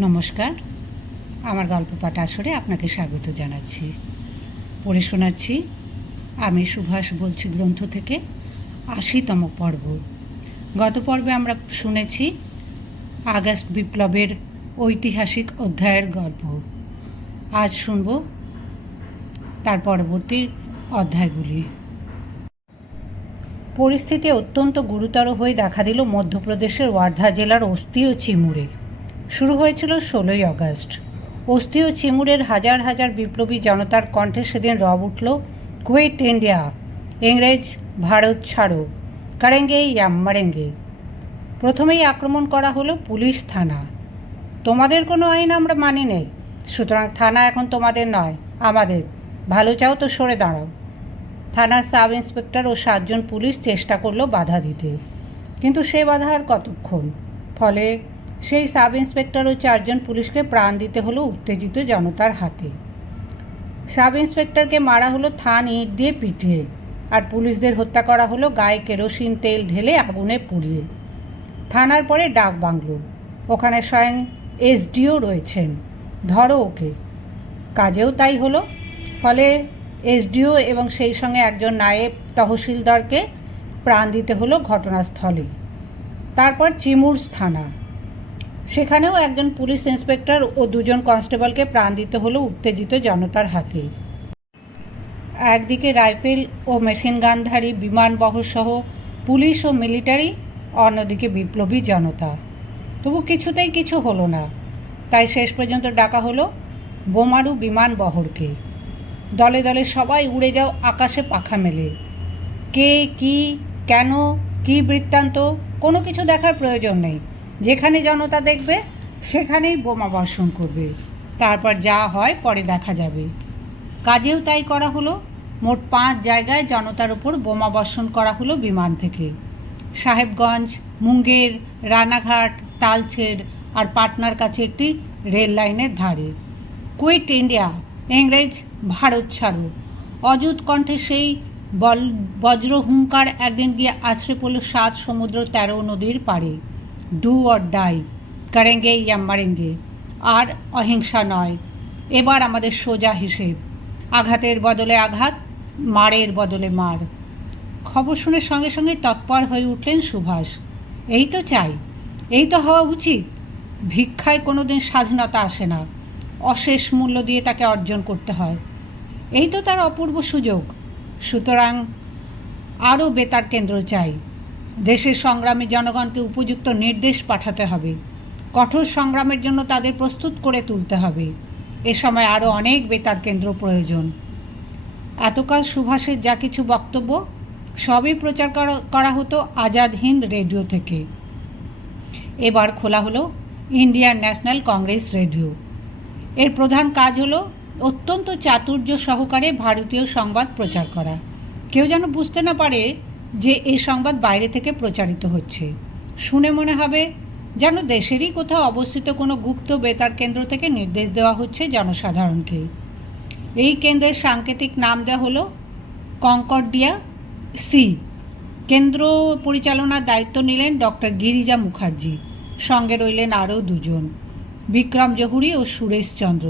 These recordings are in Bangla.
নমস্কার। আমার গল্প পাঠ আসরে আপনাকে স্বাগত জানাচ্ছি। পড়ে শোনাচ্ছি আমি সুভাষ বলছি গ্রন্থ থেকে আশিতম পর্ব। গত পর্বে আমরা শুনেছি আগস্ট বিপ্লবের ঐতিহাসিক অধ্যায়ের গল্প। আজ শুনব তার পরবর্তী অধ্যায়গুলি। পরিস্থিতি অত্যন্ত গুরুতর হয়ে দেখা দিল মধ্যপ্রদেশের ওয়ার্ধা জেলার অস্থি ও চিমুরে। শুরু হয়েছিল ষোলোই আগস্ট অস্থি ও চিমুরের হাজার হাজার বিপ্লবী জনতার কণ্ঠে সেদিন রব উঠল, কুয়েট ইন্ডিয়া, ইংরেজ, ভারত ছাড়ো, কারেঙ্গে ইয়া মারেঙ্গে। প্রথমেই আক্রমণ করা হলো পুলিশ থানা। তোমাদের কোনো আইন আমরা মানি নেই, সুতরাং থানা এখন তোমাদের নয়, আমাদের। ভালো চাও তো সরে দাঁড়াও। থানার সাব ইন্সপেক্টর ও সাতজন পুলিশ চেষ্টা করল বাধা দিতে। কিন্তু সে বাধা আর কতক্ষণ? ফলে সেই সাব ইন্সপেক্টর ও চারজন পুলিশকে প্রাণ দিতে হলো উত্তেজিত জনতার হাতে। সাব ইন্সপেক্টরকে মারা হলো থান ইট দিয়ে পিটিয়ে আর পুলিশদের হত্যা করা হলো গায়ে কেরোসিন তেল ঢেলে আগুনে পুড়িয়ে। থানার পরে ডাক বাংলো। ওখানে স্বয়ং এসডিও রয়েছেন। ধরো ওকে। কাজেও তাই হলো। ফলে এসডিও এবং সেই সঙ্গে একজন নায়েব তহসিলদারকে প্রাণ দিতে হলো ঘটনাস্থলে তারপর চিমুর থানা। সেখানেও একজন পুলিশ ইন্সপেক্টর ও দুজন কনস্টেবলকে প্রাণ দিতে হলো উত্তেজিত জনতার হাতে। একদিকে রাইফেল ও মেশিন মেশিনগানধারী বিমানবহরসহ পুলিশ ও মিলিটারি, অন্যদিকে বিপ্লবী জনতা। তবু কিছুতেই কিছু হলো না। তাই শেষ পর্যন্ত ডাকা হলো বোমারু বিমান বহরকে। দলে দলে সবাই উড়ে যাও আকাশে পাখা মেলে। কে, কি, কেন, কি বৃত্তান্ত কোনো কিছু দেখার প্রয়োজন নেই। যেখানে জনতা দেখবে, সেখানেই বোমা বর্ষণ করবে। তারপর যা হয় পরে দেখা যাবে। কাজেও তাই করা হলো। মোট পাঁচ জায়গায় জনতার উপর বোমা বর্ষণ করা হলো বিমান থেকে। সাহেবগঞ্জ, মুঙ্গের, রানাঘাট, তালছের আর পাটনার কাছে একটি রেল লাইনের ধারে। কুইট ইন্ডিয়া, ইংরেজ, ভারত ছাড়ো। অযুত কণ্ঠে সেই বল বজ্র হুঙ্কার একদিন গিয়ে আছড়ে পড়ল সাত সমুদ্র তেরো নদীর পাড়ে। ডু অর ডাই কারেঙ্গে ইয়া মারেঙ্গে আর অহিংসা নয়। এবার আমাদের সোজা হিসেব। আঘাতের বদলে আঘাত, মারের বদলে মার। খবর শুনে সঙ্গে সঙ্গে তৎপর হয়ে উঠলেন সুভাষ। এই তো চাই, এই তো হওয়া উচিত। ভিক্ষায় কোনো দিন স্বাধীনতা আসে না। অশেষ মূল্য দিয়ে তাকে অর্জন করতে হয়। এই তো তার অপূর্ব সুযোগ। সুতরাং আরও বেতার কেন্দ্র চাই। দেশের সংগ্রামী জনগণকে উপযুক্ত নির্দেশ পাঠাতে হবে। কঠোর সংগ্রামের জন্য তাদের প্রস্তুত করে তুলতে হবে। এ সময় আরও অনেক বেতার কেন্দ্র প্রয়োজন। এতকাল সুভাষের যা কিছু বক্তব্য, সবই প্রচার করা- হতো আজাদ হিন্দ রেডিও থেকে। এবার খোলা হলো ইন্ডিয়ান ন্যাশনাল কংগ্রেস রেডিও। এর প্রধান কাজ হলো অত্যন্ত চাতুর্য সহকারে ভারতীয় সংবাদ প্রচার করা। কেউ যেন বুঝতে না পারে যে এই সংবাদ বাইরে থেকে প্রচারিত হচ্ছে। শুনে মনে হবে, যেন দেশেরই কোথাও অবস্থিত কোনো গুপ্ত বেতার কেন্দ্র থেকে নির্দেশ দেওয়া হচ্ছে জনসাধারণকে। এই কেন্দ্রের সাংকেতিক নাম দেওয়া হলো কঙ্কর্ডিয়া সি। কেন্দ্র পরিচালনার দায়িত্ব নিলেন ডক্টর গিরিজা মুখার্জি। সঙ্গে রইলেন আরও দুজন, বিক্রম জহুরি ও সুরেশ চন্দ্র।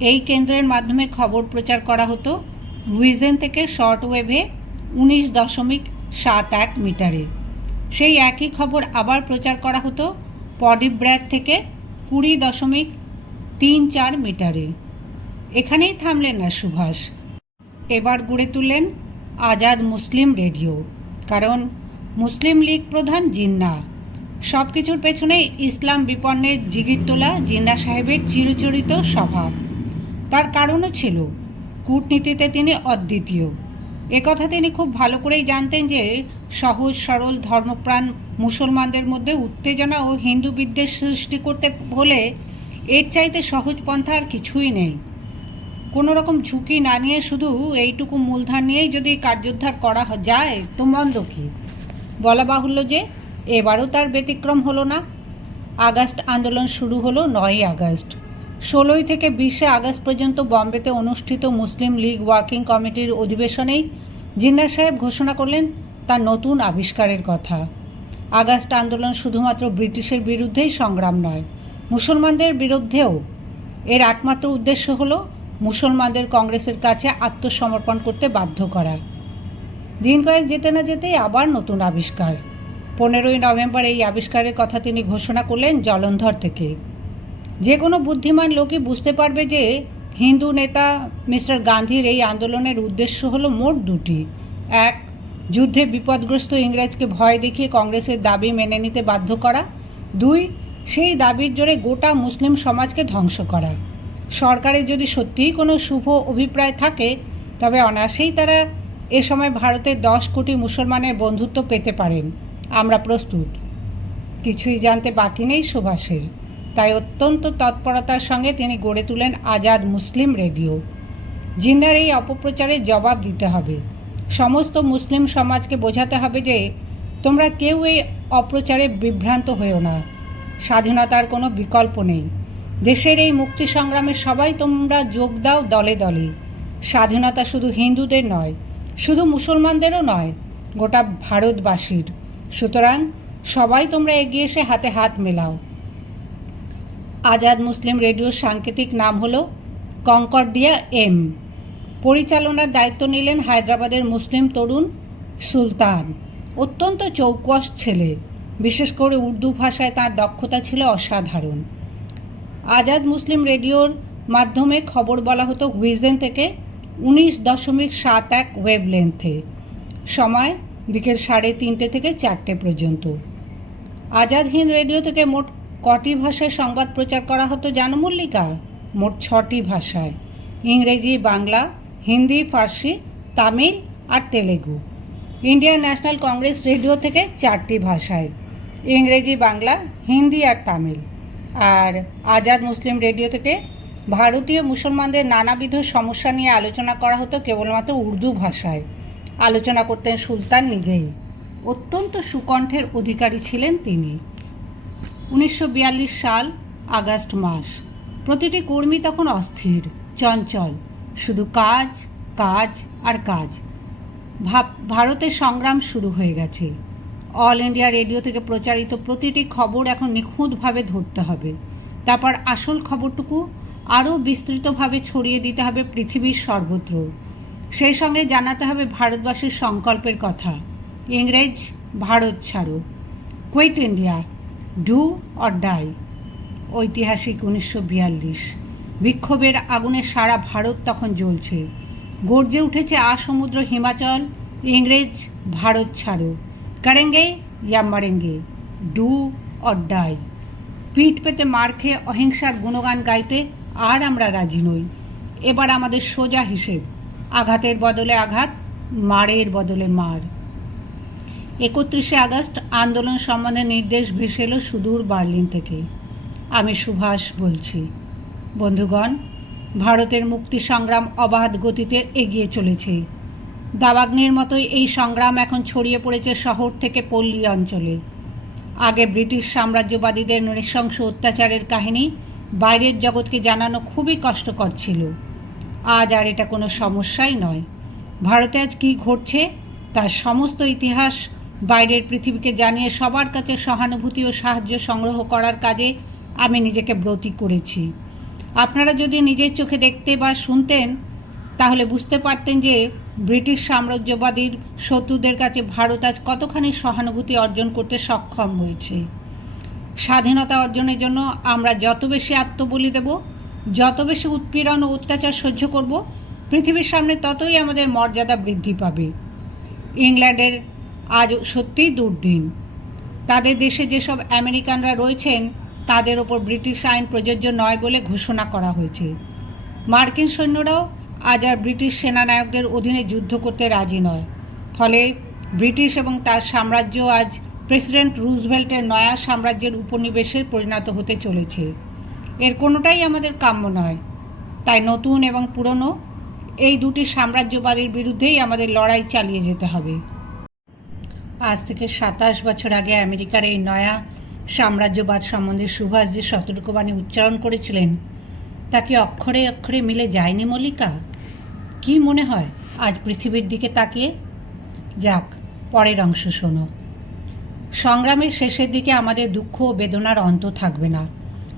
এই কেন্দ্রের মাধ্যমে খবর প্রচার করা হতো উইজেন থেকে শর্ট ওয়েভে উনিশ দশমিক সাত এক মিটারে। সেই একই খবর আবার প্রচার করা হতো পডিব্র্যাক থেকে কুড়ি দশমিক তিন চার মিটারে। এখানেই থামলেন না সুভাষ। এবার গড়ে তুললেন আজাদ মুসলিম রেডিও। কারণ মুসলিম লীগ প্রধান জিন্না। সব কিছুর পেছনে ইসলাম বিপন্নের জিগির তোলা জিন্না সাহেবের চিরচরিত স্বভাব। তার কারণও ছিল। কূটনীতিতে তিনি অদ্বিতীয়। একথা তিনি খুব ভালো করেই জানতেন যে সহজ, সরল, ধর্মপ্রাণ মুসলমানদের মধ্যে উত্তেজনা ও হিন্দু বিদ্বেষ সৃষ্টি করতে হলে এর চাইতে সহজ পন্থা আর কিছুই নেই। কোনো রকম ঝুঁকি না নিয়ে শুধু এইটুকু মূলধন নিয়েই যদি কার্যোদ্ধার করা যায়, তো মন্দ কি? বলা বাহুল্য যে এবারও তার ব্যতিক্রম হলো না। আগস্ট আন্দোলন শুরু হলো নয়ই আগস্ট। ষোলোই থেকে বিশে আগস্ট পর্যন্ত বম্বেতে অনুষ্ঠিত মুসলিম লীগ ওয়ার্কিং কমিটির অধিবেশনেই জিন্না সাহেব ঘোষণা করলেন তার নতুন আবিষ্কারের কথা। আগস্ট আন্দোলন শুধুমাত্র ব্রিটিশের বিরুদ্ধেই সংগ্রাম নয়, মুসলমানদের বিরুদ্ধেও। এর একমাত্র উদ্দেশ্য হল মুসলমানদের কংগ্রেসের কাছে আত্মসমর্পণ করতে বাধ্য করা। দিন কয়েক যেতে না যেতেই আবার নতুন আবিষ্কার। পনেরোই নভেম্বর এই আবিষ্কারের কথা তিনি ঘোষণা করলেন জলন্ধর থেকে। যে কোনো বুদ্ধিমান লোকই বুঝতে পারবে যে হিন্দু নেতা মিস্টার গান্ধীর এই আন্দোলনের উদ্দেশ্য হলো মোট দুটি। এক, যুদ্ধে বিপদগ্রস্ত ইংরেজকে ভয় দেখিয়ে কংগ্রেসের দাবি মেনে নিতে বাধ্য করা। দুই, সেই দাবির জোরে গোটা মুসলিম সমাজকে ধ্বংস করা। সরকারের যদি সত্যিই কোনো শুভ অভিপ্রায় থাকে, তবে অনায়াসেই তারা এ সময় ভারতের দশ কোটি মুসলমানের বন্ধুত্ব পেতে পারেন। আমরা প্রস্তুত। কিছুই জানতে বাকি নেই, সুভাষের। তাই অত্যন্ত তৎপরতার সঙ্গে তিনি গড়ে তুলেন আজাদ মুসলিম রেডিও। জিন্নার এই অপপ্রচারের জবাব দিতে হবে। সমস্ত মুসলিম সমাজকে বোঝাতে হবে যে, তোমরা কেউ এই অপ্রচারে বিভ্রান্ত হয়েও না। স্বাধীনতার কোনো বিকল্প নেই। দেশের এই মুক্তি সংগ্রামে সবাই তোমরা যোগ দাও দলে দলে। স্বাধীনতা শুধু হিন্দুদের নয়, শুধু মুসলমানদেরও নয়, গোটা ভারতবাসীর। সুতরাং সবাই তোমরা এগিয়ে এসে হাতে হাত মেলাও। আজাদ মুসলিম রেডিওর সাংকেতিক নাম হলো কঙ্কর্ডিয়া এম। পরিচালনার দায়িত্ব নিলেন হায়দ্রাবাদের মুসলিম তরুণ সুলতান। অত্যন্ত চৌকস ছেলে। বিশেষ করে উর্দু ভাষায় তার দক্ষতা ছিল অসাধারণ। আজাদ মুসলিম রেডিওর মাধ্যমে খবর বলা হতো হুইজেন থেকে উনিশ দশমিক সাত এক ওয়েব লেন্থে সময় বিকেল সাড়ে তিনটে থেকে চারটে পর্যন্ত। আজাদ হিন্দ রেডিও থেকে মোট কটি ভাষায় সংবাদ প্রচার করা হতো জানো মল্লিকা? মোট ছটি ভাষায়। ইংরেজি, বাংলা, হিন্দি, ফার্সি, তামিল আর Telugu. Indian National Congress radio থেকে চারটি ভাষায়। ইংরেজি, বাংলা, হিন্দি আর তামিল। আর আজাদ মুসলিম রেডিও থেকে ভারতীয় মুসলমানদের নানাবিধ সমস্যা নিয়ে আলোচনা করা হতো কেবলমাত্র উর্দু ভাষায়। আলোচনা করতেন সুলতান নিজেই। অত্যন্ত সুকণ্ঠের অধিকারী ছিলেন তিনি। উনিশশো বিয়াল্লিশ সাল, আগস্ট মাস। প্রতিটি কর্মী তখন অস্থির, চঞ্চল। শুধু কাজ কাজ আর কাজ। ভারতের সংগ্রাম শুরু হয়ে গেছে। অল ইন্ডিয়া রেডিও থেকে প্রচারিত প্রতিটি খবর এখন নিখুঁতভাবে ধরতে হবে। তারপর আসল খবরটুকু আরও বিস্তৃতভাবে ছড়িয়ে দিতে হবে পৃথিবীর সর্বত্র। সেই সঙ্গে জানাতে হবে ভারতবাসীর সংকল্পের কথা। ইংরেজ, ভারত ছাড়ো। Quit India do or die, ঐতিহাসিক উনিশশো বিয়াল্লিশ। বিক্ষোভের আগুনে সারা ভারত তখন জ্বলছে। গর্জে উঠেছে আসমুদ্র হিমাচল, ইংরেজ, ভারত ছাড়ো। কারেঙ্গে, ইয়া মারেঙ্গে, ডু অর ডাই। পিঠ পেতে মার খেয়ে অহিংসার গুণগান গাইতে আর আমরা রাজি নই। এবার আমাদের সোজা হিসেব, আঘাতের বদলে আঘাত, মারের বদলে মার। একত্রিশে আগস্ট আন্দোলন সম্বন্ধে নির্দেশ ভেসে এলো সুদূর বার্লিন থেকে। আমি সুভাষ বলছি। বন্ধুগণ, ভারতের মুক্তি সংগ্রাম অবাধ গতিতে এগিয়ে চলেছে। দাবাগ্নির মতোই এই সংগ্রাম এখন ছড়িয়ে পড়েছে শহর থেকে পল্লী অঞ্চলে। আগে ব্রিটিশ সাম্রাজ্যবাদীদের নৃশংস অত্যাচারের কাহিনী বাইরের জগৎকে জানানো খুবই কষ্টকর ছিল। আজ আর এটা কোনো সমস্যাই নয়। ভারতে আজ কী ঘটছে, তার সমস্ত ইতিহাস বাইরের পৃথিবীকে জানিয়ে সবার কাছে সহানুভূতি ও সাহায্য সংগ্রহ করার কাজে আমি নিজেকে ব্রতী করেছি। আপনারা যদি নিজের চোখে দেখতে বা শুনতেন, তাহলে বুঝতে পারতেন যে ব্রিটিশ সাম্রাজ্যবাদীর শত্রুদের কাছে ভারত আজ কতখানি সহানুভূতি অর্জন করতে সক্ষম হয়েছে। স্বাধীনতা অর্জনের জন্য আমরা যত বেশি আত্মবলি দেব, যত বেশি উৎপীড়ন ও অত্যাচার সহ্য করব, পৃথিবীর সামনে ততই আমাদের মর্যাদা বৃদ্ধি পাবে। ইংল্যান্ডের আজ সত্যিই দুর্দিন। তাদের দেশে যেসব আমেরিকানরা রয়েছেন, তাদের ওপর ব্রিটিশ আইন প্রযোজ্য নয় বলে ঘোষণা করা হয়েছে। মার্কিন সৈন্যরাও আজ আর ব্রিটিশ সেনানায়কদের অধীনে যুদ্ধ করতে রাজি নয়। ফলে ব্রিটিশ এবং তার সাম্রাজ্য আজ প্রেসিডেন্ট রুজভেল্টের নয়া সাম্রাজ্যের উপনিবেশে পরিণত হতে চলেছে। এর কোনোটাই আমাদের কাম্য নয়। তাই নতুন এবং পুরনো এই দুটি সাম্রাজ্যবাদীর বিরুদ্ধেই আমাদের লড়াই চালিয়ে যেতে হবে। আজ থেকে সাতাশ বছর আগে আমেরিকার এই নয়া সাম্রাজ্যবাদ সম্বন্ধে সুভাষ যে সতর্কবাণী উচ্চারণ করেছিলেন। তা কি অক্ষরে অক্ষরে মিলে যায়নি মল্লিকা? কি মনে হয় আজ পৃথিবীর দিকে তাকিয়ে? যাক, পরের অংশ শোনো। সংগ্রামের শেষের দিকে আমাদের দুঃখ ও বেদনার অন্ত থাকবে না।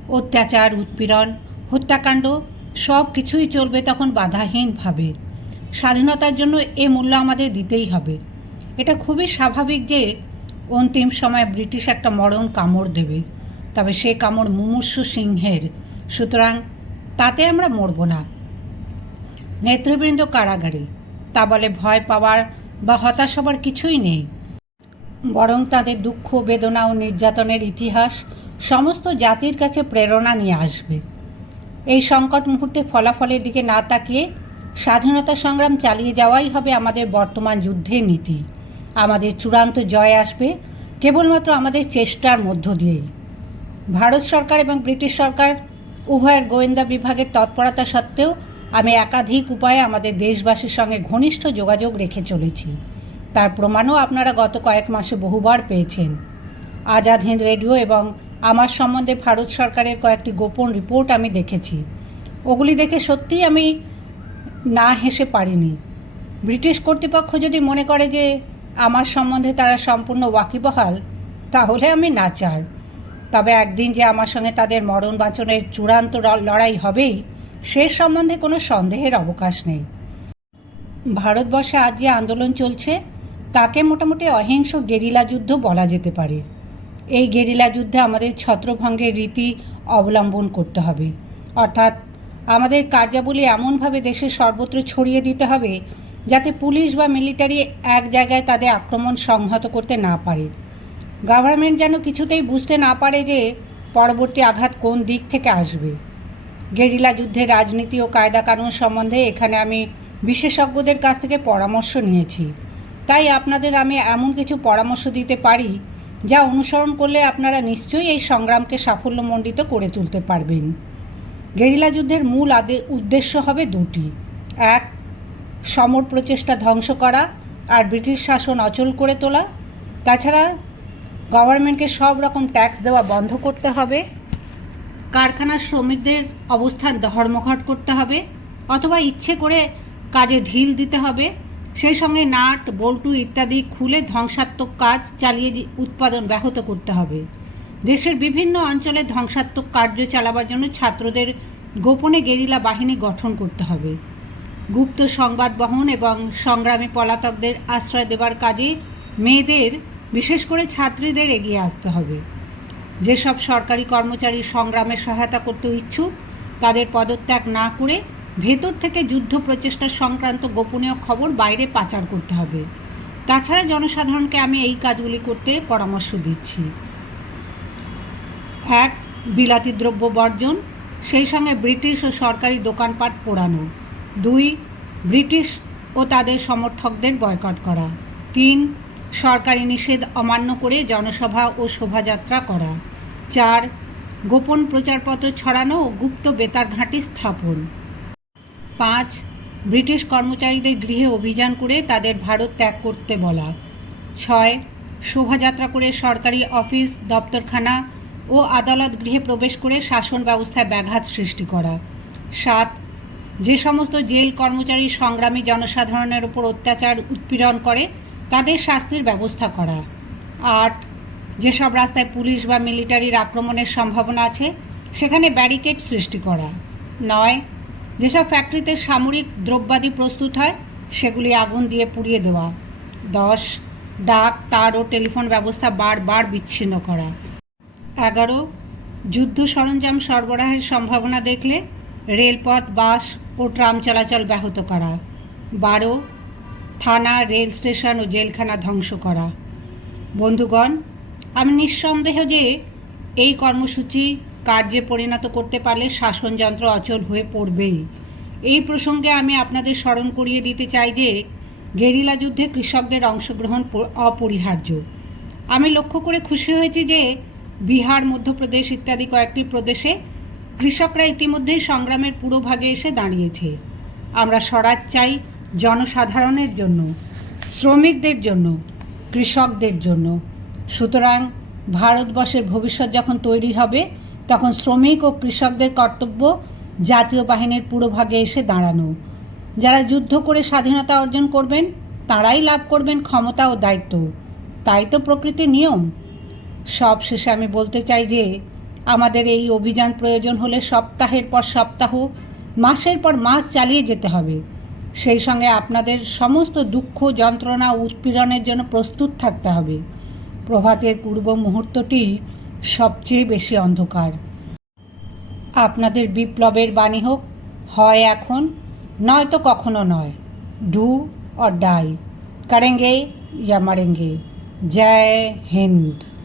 অত্যাচার, উৎপীড়ন, হত্যাকাণ্ড সব কিছুই চলবে তখন বাধাহীনভাবে। স্বাধীনতার জন্য এ মূল্য আমাদের দিতেই হবে। এটা খুবই স্বাভাবিক যে অন্তিম সময় ব্রিটিশ একটা মরণ কামড় দেবে। তবে সে কামড় মুমূর্ষু সিংহের। সুতরাং তাতে আমরা মরব না। নেতৃবৃন্দ কারাগারে। তা বলে ভয় পাওয়ার বা হতাশ হবার কিছুই নেই। বরং তাদের দুঃখ, বেদনা ও নির্যাতনের ইতিহাস সমস্ত জাতির কাছে প্রেরণা নিয়ে আসবে। এই সংকট মুহূর্তে ফলাফলের দিকে না তাকিয়ে স্বাধীনতা সংগ্রাম চালিয়ে যাওয়াই হবে আমাদের বর্তমান যুদ্ধের নীতি। আমাদের চূড়ান্ত জয় আসবে কেবলমাত্র আমাদের চেষ্টার মধ্য দিয়েই। ভারত সরকার এবং ব্রিটিশ সরকার উভয়ের গোয়েন্দা বিভাগের তৎপরতা সত্ত্বেও আমি একাধিক উপায়ে আমাদের দেশবাসীর সঙ্গে ঘনিষ্ঠ যোগাযোগ রেখে চলেছি। তার প্রমাণও আপনারা গত কয়েক মাসে বহুবার পেয়েছেন। আজাদ হিন্দ রেডিও এবং আমার সম্বন্ধে ভারত সরকারের কয়েকটি গোপন রিপোর্ট আমি দেখেছি। ওগুলি দেখে সত্যিই আমি না হেসে পারিনি। ব্রিটিশ কর্তৃপক্ষ যদি মনে করে যে আমার সম্বন্ধে তারা সম্পূর্ণ ওয়াকিবহাল, তাহলে আমি নাচার। তবে একদিন যে আমার সঙ্গে তাদের মরণ বাঁচনের চূড়ান্ত লড়াই হবেই, সে সম্বন্ধে কোনো সন্দেহের অবকাশ নেই। ভারতবর্ষে আজ যে আন্দোলন চলছে, তাকে মোটামুটি অহিংস গেরিলা যুদ্ধ বলা যেতে পারে। এই গেরিলা যুদ্ধে আমাদের ছত্রভঙ্গের রীতি অবলম্বন করতে হবে। অর্থাৎ আমাদের কার্যাবলী এমনভাবে দেশের সর্বত্র ছড়িয়ে দিতে হবে যাতে পুলিশ বা মিলিটারি এক জায়গায় তাদের আক্রমণ সংহত করতে না পারে। গভর্নমেন্ট যেন কিছুতেই বুঝতে না পারে যে পরবর্তী আঘাত কোন দিক থেকে আসবে। গেরিলা যুদ্ধের রাজনীতি ও কায়দা কানুন সম্বন্ধে এখানে আমি বিশেষজ্ঞদের কাছ থেকে পরামর্শ নিয়েছি। তাই আপনাদের আমি এমন কিছু পরামর্শ দিতে পারি যা অনুসরণ করলে আপনারা নিশ্চয়ই এই সংগ্রামকে সাফল্যমণ্ডিত করে তুলতে পারবেন। গেরিলা যুদ্ধের মূল আদে, উদ্দেশ্য হবে দুটি। এক সমর প্রচেষ্টা ধ্বংস করা আর ব্রিটিশ শাসন অচল করে তোলা। তাছাড়া গভর্নমেন্টকে সব রকম ট্যাক্স দেওয়া বন্ধ করতে হবে। কারখানার শ্রমিকদের অবস্থান ধর্মঘট করতে হবে। অথবা ইচ্ছে করে কাজে ঢিল দিতে হবে। সেই সঙ্গে নাট, বল্টু ইত্যাদি খুলে ধ্বংসাত্মক কাজ চালিয়ে উৎপাদন ব্যাহত করতে হবে। দেশের বিভিন্ন অঞ্চলে ধ্বংসাত্মক কার্য চালাবার জন্য ছাত্রদের গোপনে গেরিলা বাহিনী গঠন করতে হবে। গুপ্ত সংবাদ বহন এবং সংগ্রামী পলাতকদের আশ্রয় দেবার কাজে মেয়েদের, বিশেষ করে ছাত্রীদের এগিয়ে আসতে হবে। যেসব সরকারি কর্মচারী সংগ্রামে সহায়তা করতে ইচ্ছুক, তাদের পদত্যাগ না করে ভেতর থেকে যুদ্ধ প্রচেষ্টা সংক্রান্ত গোপনীয় খবর বাইরে পাচার করতে হবে। তাছাড়া জনসাধারণকে আমি এই কাজগুলি করতে পরামর্শ দিচ্ছি। এক বিলাতি দ্রব্য বর্জন, সেই সঙ্গে ব্রিটিশ ও সরকারি দোকানপাট পোড়ানো। দুই, ব্রিটিশ ও তাদের সমর্থকদের বয়কট করা। তিন, সরকারি নিষেধ অমান্য করে জনসভা ও শোভাযাত্রা করা। চার, গোপন প্রচারপত্র ছড়ানো ও গুপ্ত বেতার ঘাঁটি স্থাপন। পাঁচ, ব্রিটিশ কর্মচারীদের গৃহে অভিযান করে তাদের ভারত ত্যাগ করতে বলা। ছয়, শোভাযাত্রা করে সরকারি অফিস, দপ্তরখানা ও আদালত গৃহে প্রবেশ করে শাসন ব্যবস্থায় ব্যাঘাত সৃষ্টি করা। সাত যে সমস্ত জেল কর্মচারী সংগ্রামী জনসাধারণের উপর অত্যাচার উৎপীড়ন করে, তাদের শাস্তির ব্যবস্থা করা। আট যেসব রাস্তায় পুলিশ বা মিলিটারির আক্রমণের সম্ভাবনা আছে, সেখানে ব্যারিকেড সৃষ্টি করা। নয়, যেসব ফ্যাক্টরিতে সামরিক দ্রব্যাদি প্রস্তুত হয়, সেগুলি আগুন দিয়ে পুড়িয়ে দেওয়া। দশ, ডাক, তার ও টেলিফোন ব্যবস্থা বারবার বিচ্ছিন্ন করা। এগারো, যুদ্ধ সরঞ্জাম সরবরাহের সম্ভাবনা দেখলে রেলপথ, বাস ও ট্রাম চলাচল ব্যাহত করা। বারো, থানা, রেল স্টেশন ও জেলখানা ধ্বংস করা। বন্ধুগণ, আমি নিঃসন্দেহ যে এই কর্মসূচি কার্যে পরিণত করতে পারলে শাসনযন্ত্র অচল হয়ে পড়বেই। এই প্রসঙ্গে আমি আপনাদের স্মরণ করিয়ে দিতে চাই যে গেরিলা যুদ্ধে কৃষকদের অংশগ্রহণ অপরিহার্য। আমি লক্ষ্য করে খুশি হয়েছি যে বিহার, মধ্যপ্রদেশ ইত্যাদি কয়েকটি প্রদেশে কৃষকরা ইতিমধ্যেই সংগ্রামের পুরোভাগে এসে দাঁড়িয়েছে। আমরা স্বরাজ চাই জনসাধারণের জন্য, শ্রমিকদের জন্য, কৃষকদের জন্য। সুতরাং ভারতবর্ষের ভবিষ্যৎ যখন তৈরি হবে, তখন শ্রমিক ও কৃষকদের কর্তব্য জাতীয় বাহিনীর পুরোভাগে এসে দাঁড়ানো। যারা যুদ্ধ করে স্বাধীনতা অর্জন করবেন, তারাই লাভ করবেন ক্ষমতা ও দায়িত্ব। তাই তো প্রকৃতির নিয়ম। সব শেষে আমি বলতে চাই যে আমাদের এই অভিযান প্রয়োজন হলে সপ্তাহের পর সপ্তাহ, মাসের পর মাস চালিয়ে যেতে হবে। সেই সঙ্গে আপনাদের সমস্ত দুঃখ, যন্ত্রণা, উৎপীড়নের জন্য প্রস্তুত থাকতে হবে। প্রভাতের পূর্ব মুহূর্তটি সবচেয়ে বেশি অন্ধকার। আপনাদের বিপ্লবের বাণী হোক, হয় এখন, নয়তো কখনো নয়। Do or die. করেঙ্গে ইয়া মারেঙ্গে। জয় হিন্দ।